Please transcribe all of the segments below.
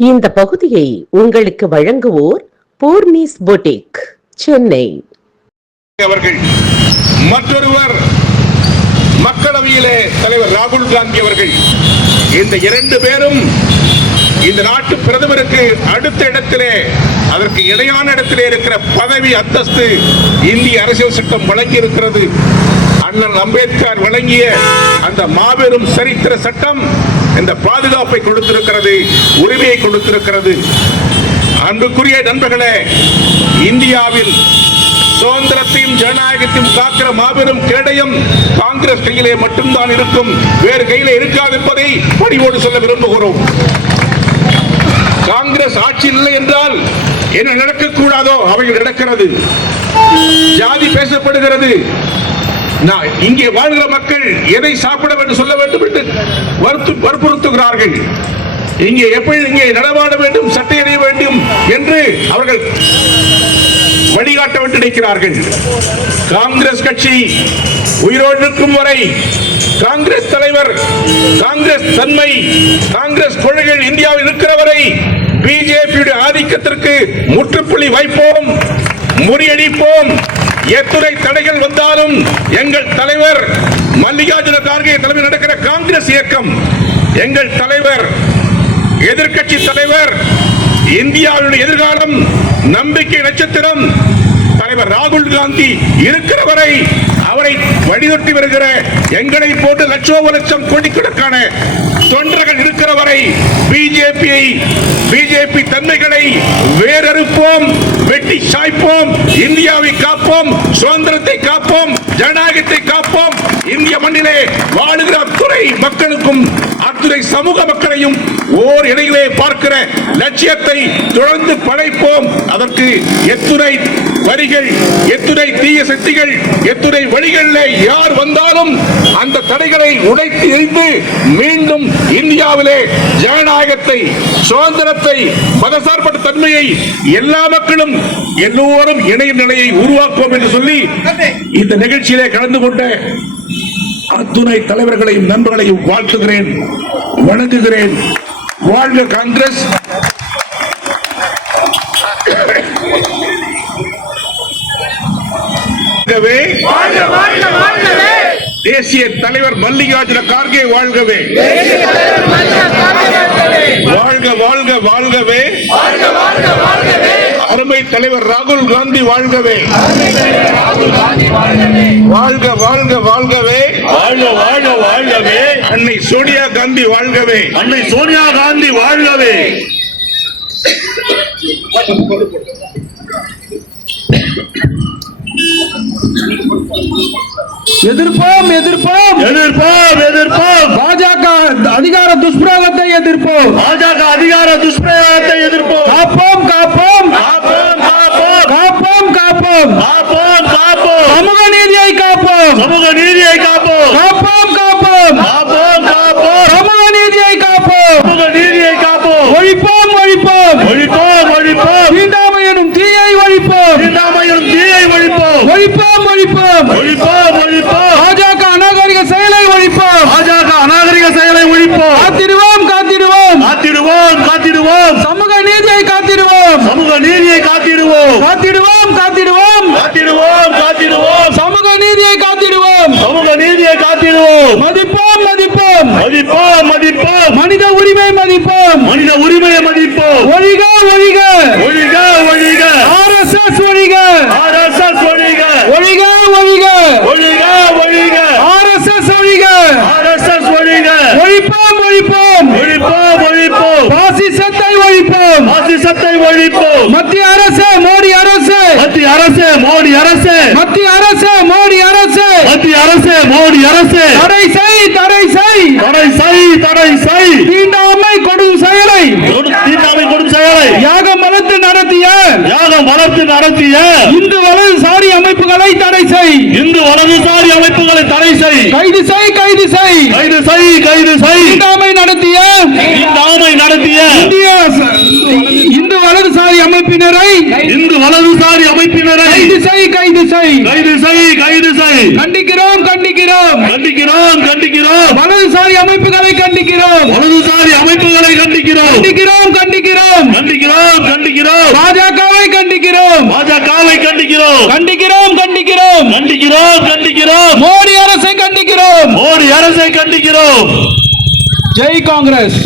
இந்த பகுதியை உங்களுக்கு வழங்குவோர் பூர்ணிஸ் பொட்டிக், சென்னை. அவர்கள் மற்றொருவர் மக்களவையிலே தலைவர் ராகுல் காந்தி அவர்கள். இந்த இரண்டு பேரும் இந்த நாட்டு பிரதமருக்கு அடுத்த இடத்திலே, அதற்கு இணையான இடத்திலே இருக்கிற பதவி அந்தஸ்து இந்திய அரசியல் சட்டம் வழங்கி இருக்கிறது. அண்ணல் அம்பேத்கர் வழங்கிய அந்த மாபெரும் சரித்திர சட்டம் இந்த பாதுகாப்பை கொடுத்திருக்கிறது, உரிமையை கொடுத்திருக்கிறது. அன்புக்குரிய நண்பர்களே, இந்தியாவில் சுதந்திரத்தையும் ஜனநாயகத்தையும் காக்கிற மாபெரும் கேடயம் காங்கிரஸ் கையிலே மட்டும்தான் இருக்கும், வேறு கையிலே இருக்காது என்பதை பணிவோடு சொல்ல விரும்புகிறோம். காங்கிரஸ் ஆட்சி இல்லை என்றால் என்ன நடக்கக்கூடாதோ அவைகள் நடக்கிறது. ஜாதி பேசப்படுகிறது. இங்கே வாழ்கிற மக்கள் எதை சாப்பிட வேண்டும் சொல்ல வேண்டும் என்று வற்புறுத்துகிறார்கள். இங்கே எப்படி இங்கே நடமாட வேண்டும், சட்டை அடைய வேண்டும் என்று அவர்கள் வழிகாட்ட வேண்டும் நினைக்கிறார்கள். காங்கிரஸ் கட்சி உயிரோடு இருக்கும் வரை காங்கிரஸ் தலைவர், காங்கிரஸ் தன்மை, காங்கிரஸ் கொள்கைகள் இந்தியாவில் இருக்கிற வரை பிஜேபியுடைய ஆதிக்கத்திற்கு முற்றுப்புள்ளி வைப்போம், முறியடிப்போம். எத்துணை தடைகள் வந்தாலும் எங்கள் தலைவர் மல்லிகார்ஜுன கார்கே தலைமையில் நடக்கிற காங்கிரஸ் இயக்கம், எங்கள் தலைவர், எதிர்கட்சி தலைவர், இந்தியாவுடைய எதிர்காலம், நம்பிக்கை நட்சத்திரம் தலைவர் ராகுல் காந்தி இருக்கிற வரை, அவரை வழிநடத்தி வருகிற எங்களை போட்டு லட்சோப லட்சம் கோடிக்கணக்கான தொண்டர்கள் இருக்கிற வரை பிஜேபி தன்மைகளை வேறறுப்போம், வெட்டி சாய்ப்போம், இந்தியாவை காப்போம், சுதந்திரத்தை காப்போம், ஜனநாயகத்தை காப்போம். இந்திய மண்ணிலே வாழுகிற அத்துறை மக்களுக்கும் அத்துறை சமூக மக்களையும் ஓர் இடையிலே பார்க்கிற லட்சியத்தை தொடர்ந்து படைப்போம். அதற்கு எத்துணை வரிகள், எத்துணை தீய சக்திகள், எத்துணை வழிகளிலே யார் வந்தாலும் அந்த தடைகளை உடைத்து எரிந்து மீண்டும் இந்தியாவிலே ஜனநாயகத்தை, சுதந்திரத்தை, மதசார்பற்ற தன்மையை எல்லா மக்களும் எல்லோரும் இணையும் நிலையை உருவாக்குவோம் என்று சொல்லி இந்த நிகழ்ச்சியிலே கலந்து கொண்ட அத்துணை தலைவர்களையும் நண்பர்களையும் வாழ்த்துகிறேன், வணங்குகிறேன். வாழ்க காங்கிரஸ். தேசிய தலைவர் மல்லிகார்ஜுன கார்கே வாழ்கவே. வாழ்க வாழ்க வாழ்கவே. அருமை தலைவர் ராகுல் காந்தி வாழ்கவே. வாழ்க வாழ்க வாழ்கவே. வாழ்க வாழ்க வாழ்கவே. அன்னை சோனியா காந்தி வாழ்கவே. அன்னை சோனியா காந்தி வாழ்கவே. எதிர்ப்போம் எதிர்ப்போம் எதிர்ப்போம் எதிர்ப்போம். பாஜக அதிகார துஷ்பிரயோகத்தை எதிர்ப்போம். பாஜக அதிகார துஷ்பிரயோகத்தை எதிர்ப்போம். காப்போம் காப்போம் காப்போம் காப்போம் காப்போம் காப்போம் காப்போம் காப்போம். சமூக நீதியை காப்போம். சமூக நீதியை காப்போம். காப்போம் காப்போம் காப்போம் காப்போம். சமூக நீதியை காப்போம். சமூக நீதியை காப்போம். ஒழிப்போம் ஒழிப்போம் ஒழிப்போம் ஒழிப்போம். தீண்டாமை எனும் தீயை ஒழிப்போம். தீண்டாமை எனும் தீயை ஒழிப்போம். ஒழிப்போம் ஒழிப்போம் ஒழிப்போம் ஒழிப்போம். பாஜக அநாகரிக செயலை ஒழிப்போம். பாஜக அநாகரிக செயலை ஒழிப்போம். காத்திடுவோம் காத்திடுவோம் காத்திடுவோம் காத்திடுவோம். சமூக நீதியை காத்திடுவோம். சமூக நீதியை காத்திடுவோம். காத்திடுவோம் காத்திடுவோம் காத்திடுவோம் காத்திடுவோம். சமூக நீதியை காத்திடுவோம். சமூக நீதியை காத்திடுவோம். மதிப்போம் மதிப்போம் மதிப்போம் மதிப்போம். மனித உரிமை மதிப்போம். மனித உரிமையை மதிப்போம். ஒழிக ஒழிக ஒழிக ஒழிக. RSS ஒழிக. RSS ஒழிக. ஒழிக ஒழிக ஒழிக ஒழிக. RSS ஒழிக. RSS ஒழிக. ஒழிப்போம் ஒழிப்போம் ஒழிப்போம் ஒழிப்போம். பாசிசத்தை ஒழிப்போம். பாசிசத்தை ஒழிப்போம். மத்திய அரசு மோடி அரசு. மத்திய அரசு மோடி அரசு. மத்திய அரசு மோடி அரசு. மத்திய அரசு மோடி அரசு. தடை செய் தடை செய் தடை செய் தடை செய். தீண்டாமை கொடும் செயலை, தீண்டாமை கொடும் செயலை யாகம் வளர்த்து நடத்திய யாகம் வளர்த்து நடத்திய இந்து வலதுசாரி அமைப்புகளை தடை செய். இந்து வலதுசாரி அமைப்புகளை தடை செய். கைது செய் கைது செய். கைது செய் கைது செய். தீண்டாமை நடத்திய தீண்டாமை நடத்திய இந்து வலதுசாரி அமைப்பினை அமைப்பினரை இந்து வலதுசாரி அமைப்பினரை கைது செய் கைது செய் கைது செய் கைது செய் கண்டிக்கிறோம் கண்டிக்கிறோம் கண்டிக்கிறோம் கண்டிக்கிறோம் வலதுசாரி அமைப்புகளை கண்டிக்கிறோம் வலதுசாரி அமைப்புகளை கண்டிக்கிறோம் கண்டிக்கிறோம் கண்டிக்கிறோம் கண்டிக்கிறோம் கண்டிக்கிறோம் பாஜகவை கண்டிக்கிறோம் பாஜகவை கண்டிக்கிறோம் கண்டிக்கிறோம் கண்டிக்கிறோம் கண்டிக்கிறோம் கண்டிக்கிறோம் மோடி அரசை கண்டிக்கிறோம் மோடி அரசை கண்டிக்கிறோம். ஜெய் காங்கிரஸ்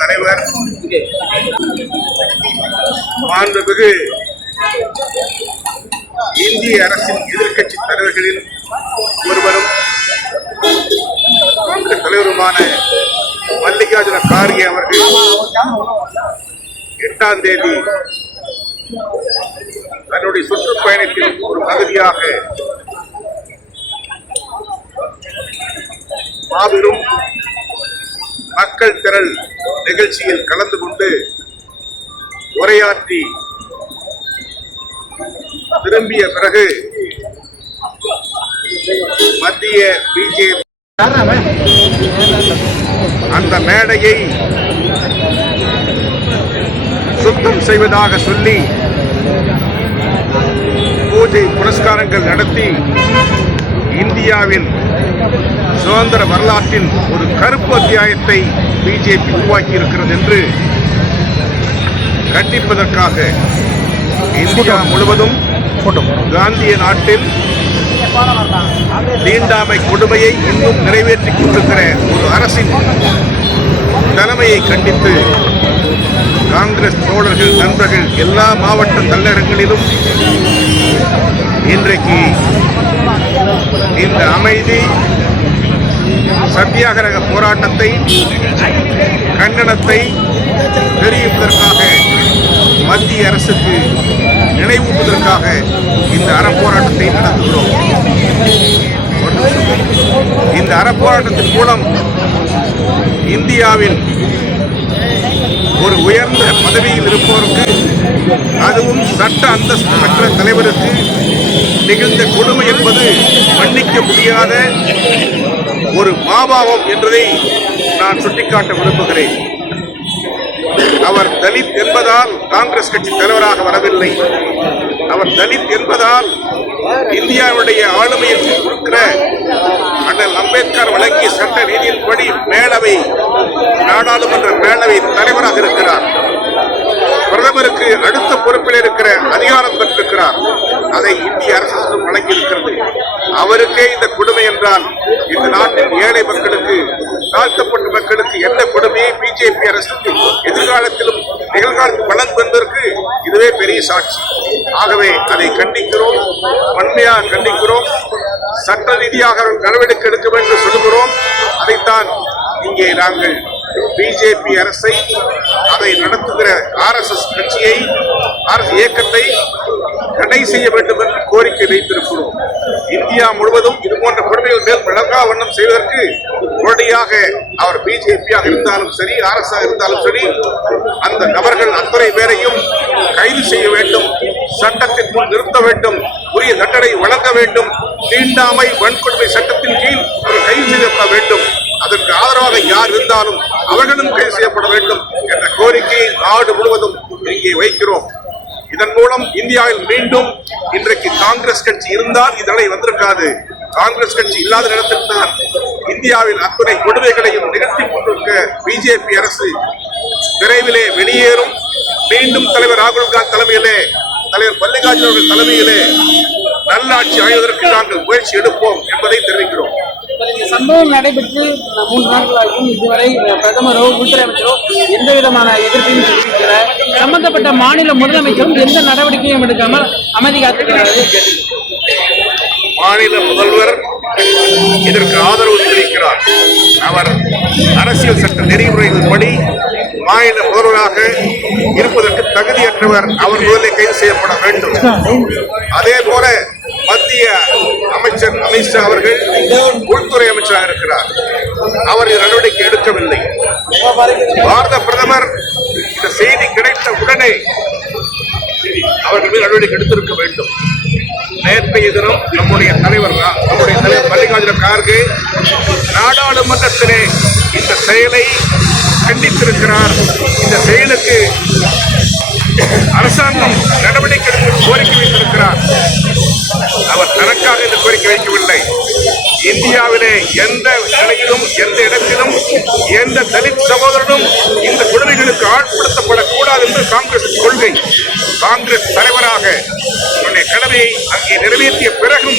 தலைவர் மாண்புமிகு இந்திய அரசின் எதிர்க்கட்சி தலைவர்களில் ஒருவரும் தலைவருமான மல்லிகார்ஜுன கார்கே அவர்கள் 8ஆம் தேதி தன்னுடைய சுற்றுப்பயணத்தின் ஒரு பகுதியாக மாபெரும் மக்கள் திரள் நிகழ்ச்சியில் கலந்து கொண்டு உரையாற்றி திரும்பிய பிறகு மத்திய பிஜேபி அந்த மேடையை சுத்தம் செய்வதாக சொல்லி பூஜை புரஸ்காரங்கள் நடத்தி இந்தியாவின் சுதந்திர வரலாற்றில் ஒரு கருப்பு அத்தியாயத்தை பிஜேபி உருவாக்கி இருக்கிறது என்று கண்டிப்பதற்காக இந்தியா முழுவதும் காந்திய நாட்டில் தீண்டாமை கொடுமையை இன்னும் நிறைவேற்றிக் கொண்டிருக்கிற ஒரு அரசின் தலைமையை கண்டித்து காங்கிரஸ் தோழர்கள் நண்பர்கள் எல்லா மாவட்ட தலைநகரங்களிலும் இன்றைக்கு இந்த அமைதி சத்தியாகிரக போராட்டத்தை கண்டனத்தை தெரிவிப்பதற்காக மத்திய அரசுக்கு நினைவூட்டுவதற்காக இந்த அறப்போராட்டத்தை நடத்துகிறோம். இந்த அறப்போராட்டத்தின் மூலம் இந்தியாவில் ஒரு உயர்ந்த பதவியில் இருப்பவருக்கு, அதுவும் சட்ட அந்தஸ்து பெற்ற தலைவருக்கு நிகழ்ந்த கொடுமை என்பது மன்னிக்க முடியாத ஒரு மாபாவம் என்பதை நான் சுட்டிக்காட்ட விரும்புகிறேன். அவர் தலித் என்பதால் காங்கிரஸ் கட்சி தலைவராக வரவில்லை. அவர் தலித் என்பதால் இந்தியாவுடைய ஆளுமையில் இருக்கிற அண்ணல் அம்பேத்கர் வழங்கிய சட்ட ரீதியின்படி மேலவை நாடாளுமன்ற மேலவை தலைவராக இருக்கிறார். பிரதமருக்கு அடுத்த பொறுப்பில் இருக்கிற அதிகாரம் பெற்றிருக்கிறார். அதை இந்திய அரசு வழங்கியிருக்கிறது. அவருக்கே இந்த கொடுமை என்றால் இந்த நாட்டின் ஏழை மக்களுக்கு, தாழ்த்தப்பட்ட மக்களுக்கு என்ன கொடுமையை பிஜேபி அரசுக்கு எதிர்காலத்திலும் நிகழ்காலத்தில் வழங்கும் என்பதற்கு இதுவே பெரிய சாட்சி. ஆகவே அதை கண்டிக்கிறோம், வன்மையாக கண்டிக்கிறோம். சட்ட ரீதியாக நடவடிக்கை எடுக்க வேண்டும் சொல்லுகிறோம். அதைத்தான் இங்கே நாங்கள் பிஜேபி அரசை, அதை நடத்துகிற RSS கட்சியை, அரசு இயக்கத்தை தடை செய்ய வேண்டும் என்று கோரிக்கை வைத்திருக்கிறோம். இந்தியா முழுவதும் இது போன்ற கொடுமைகள் மேல் விளங்கா வண்ணம் செய்வதற்கு உடனடியாக அவர் பிஜேபியாக இருந்தாலும் சரி, RSS இருந்தாலும் சரி, அந்த நபர்கள் அத்தனை பேரையும் கைது செய்ய வேண்டும், சட்டத்தின் முன் நிறுத்த வேண்டும், உரிய தண்டனை வழங்க வேண்டும். தீண்டாமை வன்கொடுமை சட்டத்தின் கீழ் அவர் கைது செய்யப்பட வேண்டும். அதற்கு ஆதரவாக யார் இருந்தாலும் அவர்களும் கைது செய்யப்பட வேண்டும் என்ற கோரிக்கையை நாடு முழுவதும் இங்கே வைக்கிறோம். இதன் மூலம் இந்தியாவில் மீண்டும் இன்றைக்கு காங்கிரஸ் கட்சி இருந்தால் இதனை வந்திருக்காது. காங்கிரஸ் கட்சி இல்லாத இடத்தில் தான் இந்தியாவில் அத்தனை கொடுமைகளையும் நிகழ்த்திக் கொண்டிருக்க பிஜேபி அரசு விரைவிலே வெளியேறும். மீண்டும் தலைவர் ராகுல் காந்தி தலைமையிலே, தலைவர் மல்லிகார்ஜுன தலைமையிலே நல்லாட்சி அமைவதற்கு நாங்கள் முயற்சி எடுப்போம் என்பதை தெரிவிக்கிறோம். இந்த சம்பவம் நடைபெற்று 3 நாட்களாகும். இதுவரை பிரதமரோ உள்துறை அமைச்சரோ எந்த விதமான எதிர்ப்பையும் தெரிவிக்கல. சம்பந்தப்பட்ட மாநில முதலமைச்சரும் எந்த நடவடிக்கையும் எடுக்காமல் அமைதி காத்திருக்கிறார்கள். மாநில முதல்வர் இதற்கு ஆதரவு தெரிவிக்கிறார். அவர் அரசியல் சட்ட நெறிமுறைகளின்படி மாநில முதல்வராக இருப்பதற்கு தகுதியற்றவர். அவர் முதலில் கைது செய்யப்பட வேண்டும். அதே போல மத்திய அமைச்சர் அமித்ஷா அவர்கள் உள்துறை அமைச்சராக இருக்கிறார். அவர் நடவடிக்கை எடுக்கவில்லை. பாரத பிரதமர் இந்த செய்தி கிடைத்த உடனே அவர்கள் மீது நடவடிக்கை எடுத்திருக்க வேண்டும். நேற்றைய தினம் நம்முடைய தலைவர் காங்கிரசுடைய தலைவர் மல்லிகார்ஜுன கார்கே நாடாளுமன்றத்திலே இந்த செயலை கண்டித்திருக்கிறார். இந்த செயலுக்கு அரசாங்கம் நடவடிக்கை எடுக்க கோரிக்கை வைத்திருக்கிறார். அவர் தனக்காக இந்த கோரிக்கை வைக்கவில்லை. இந்தியாவிலே எந்த நிலையிலும் எந்த இடத்திலும் எந்த தலித் சகோதரனும் இந்த கொடுமைகளுக்கு ஆட்படுத்தப்படக்கூடாது என்று காங்கிரஸ் கொள்கை. காங்கிரஸ் தலைவராக தன்னுடைய கடமையை அங்கே நிறைவேற்றிய பிறகும்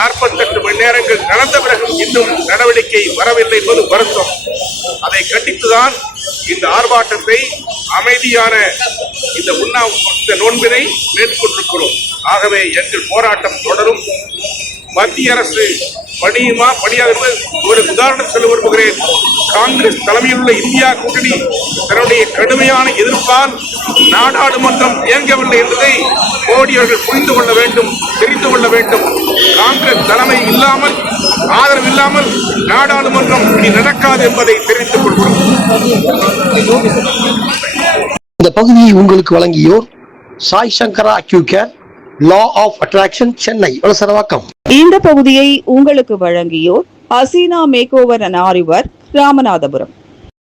48 மணி நேரங்கள் நடந்த பிறகும் இன்னும் நடவடிக்கை வரவில்லை என்பது வருத்தம். அதை கண்டித்துதான் இந்த ஆர்ப்பாட்டத்தை அமைதியான இந்த நோன்பினை மேற்கொண்டிருக்கிறோம். ஆகவே எங்கள் போராட்டம் தொடரும். மத்திய அரசு பணியுமா பணியாது என்பது ஒரு உதாரணம் சொல்ல விரும்புகிறேன். காங்கிரஸ் தலைமையில் உள்ள இந்தியா கூட்டணி தன்னுடைய கடுமையான எதிர்ப்பால் நாடாளுமன்றம் இயங்கவில்லை என்பதை மோடி அவர்கள் புரிந்து கொள்ள வேண்டும், தெரிந்து கொள்ள வேண்டும். காங்கிரஸ் தலைமை இல்லாமல், ஆதரவு இல்லாமல் நாடாளுமன்றம் இனி நடக்காது என்பதை தெரிவித்துக் கொள்கிறோம். இந்த பகுதியை உங்களுக்கு வழங்கியோர் Sai Sankara Acucare, law of attraction, Chennai Valasaravakkam. இந்த பகுதியை உங்களுக்கு வழங்கியோர் Haseena make over and aari work, Ramanathapuram.